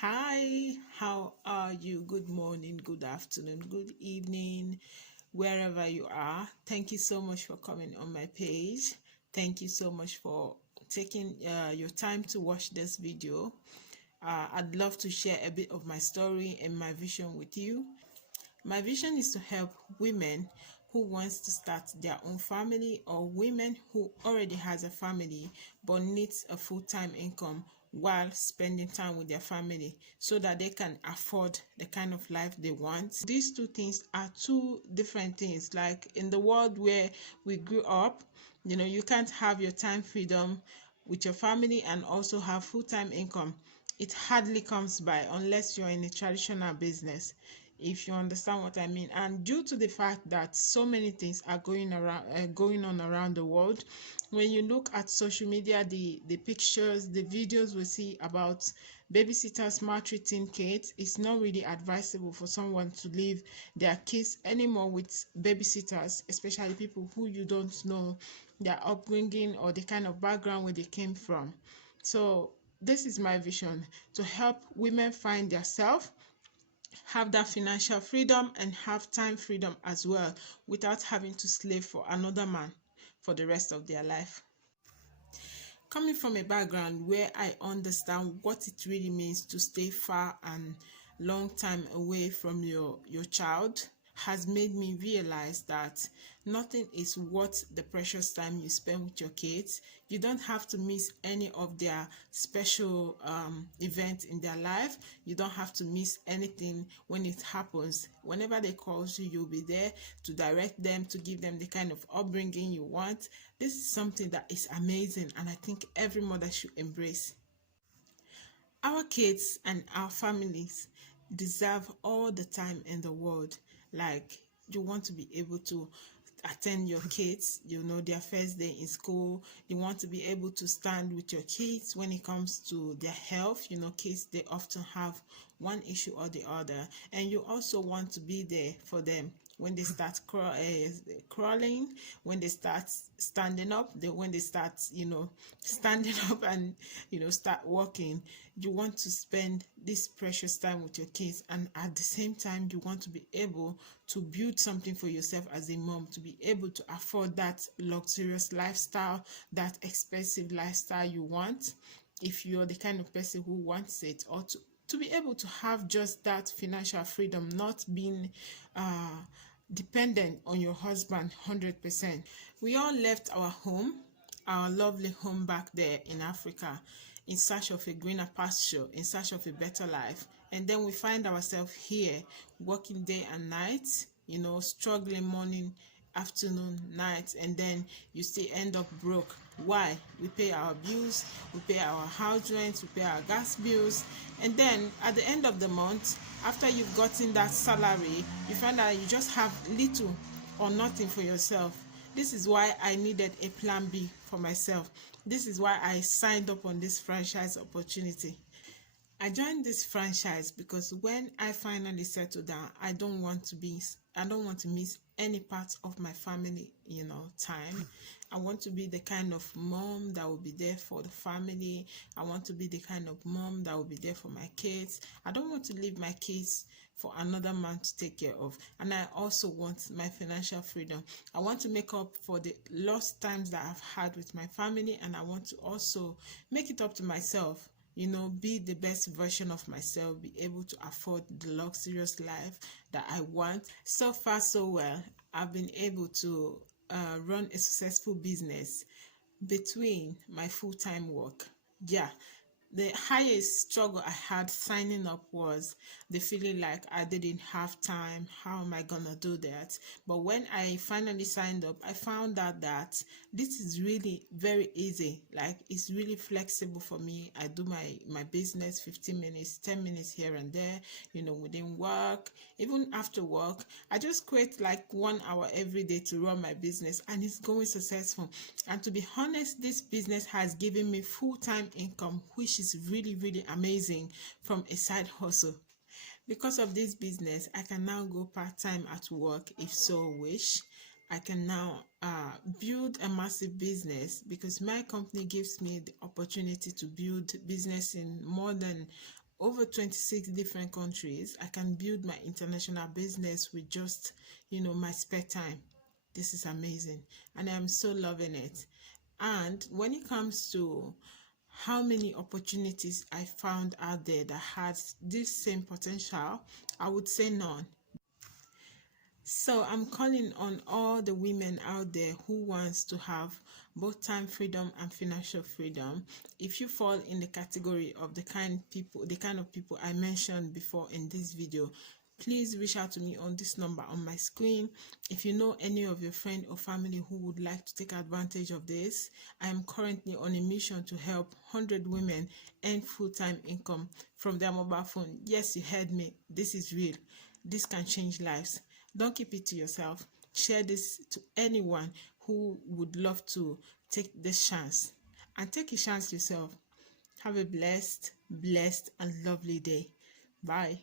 Hi, how are you? Good morning, good afternoon, good evening, wherever you are. Thank you so much for coming on my page. Thank you so much for taking your time to watch this video. I'd love to share a bit of my story and my vision with you. My vision is to help women who wants to start their own family, or women who already has a family but needs a full-time income while spending time with their family so that they can afford the kind of life they want. These two things are two different things. Like in the world where we grew up, you can't have your time freedom with your family and also have full-time income. It hardly comes by unless you're in a traditional business, if you understand what I mean. And due to the fact that so many things are going on around the world, when you look at social media, the pictures, the videos we see about babysitters maltreating kids, it's not really advisable for someone to leave their kids anymore with babysitters, especially people who you don't know their upbringing or the kind of background where they came from. So this is my vision: to help women find their self, have that financial freedom, and have time freedom as well, without having to slave for another man for the rest of their life. Coming from a background where I understand what it really means to stay far and long time away from your child, has made me realize that nothing is worth the precious time you spend with your kids. You don't have to miss any of their special events in their life. You don't have to miss anything when it happens. Whenever they call you, you'll be there to direct them, to give them the kind of upbringing you want. This is something that is amazing, and I think every mother should embrace. Our kids and our families deserve all the time in the world. Like, you want to be able to attend your kids, their first day in school. You want to be able to stand with your kids when it comes to their health. Kids, they often have one issue or the other, and you also want to be there for them when they start crawling, when they start standing up, when they start standing up and start walking. You want to spend this precious time with your kids, and at the same time you want to be able to build something for yourself as a mom, to be able to afford that luxurious lifestyle, that expensive lifestyle you want, if you're the kind of person who wants it, or to be able to have just that financial freedom, not being dependent on your husband 100%. We all left our home, our lovely home back there in Africa, in search of a greener pasture, in search of a better life. And then we find ourselves here, working day and night, struggling morning, afternoon, night, and then you still end up broke. Why? We pay our bills, we pay our house rent, we pay our gas bills, and then at the end of the month, after you've gotten that salary, you find that you just have little or nothing for yourself. This is why I needed a plan B for myself. This is why I signed up on this franchise opportunity. I joined this franchise because when I finally settle down, I don't want to miss any part of my family, time. I want to be the kind of mom that will be there for the family. I want to be the kind of mom that will be there for my kids. I don't want to leave my kids for another man to take care of. And I also want my financial freedom. I want to make up for the lost times that I've had with my family, and I want to also make it up to myself. Be the best version of myself, be able to afford the luxurious life that I want. So far, so well. I've been able to run a successful business between my full-time work. Yeah, the highest struggle I had signing up was the feeling like I didn't have time. How am I gonna do that? But when I finally signed up, I found out that this is really very easy. Like, it's really flexible for me. I do my business 15 minutes, 10 minutes here and there, within work, even after work. I just create like 1 hour every day to run my business, and it's going successful. And to be honest, this business has given me full-time income, which is really, really amazing, from a side hustle. Because of this business, I can now go part-time at work if so wish. I can now build a massive business because my company gives me the opportunity to build business in more than over 26 different countries. I can build my international business with just, my spare time. This is amazing, and I'm so loving it. And when it comes to how many opportunities I found out there that has this same potential, I would say none. So I'm calling on all the women out there who wants to have both time freedom and financial freedom. If you fall in the category of the kind of people I mentioned before in this video, please reach out to me on this number on my screen. If you know any of your friends or family who would like to take advantage of this, I am currently on a mission to help 100 women earn full-time income from their mobile phone. Yes, you heard me. This is real. This can change lives. Don't keep it to yourself. Share this to anyone who would love to take this chance. And take a chance yourself. Have a blessed and lovely day. Bye.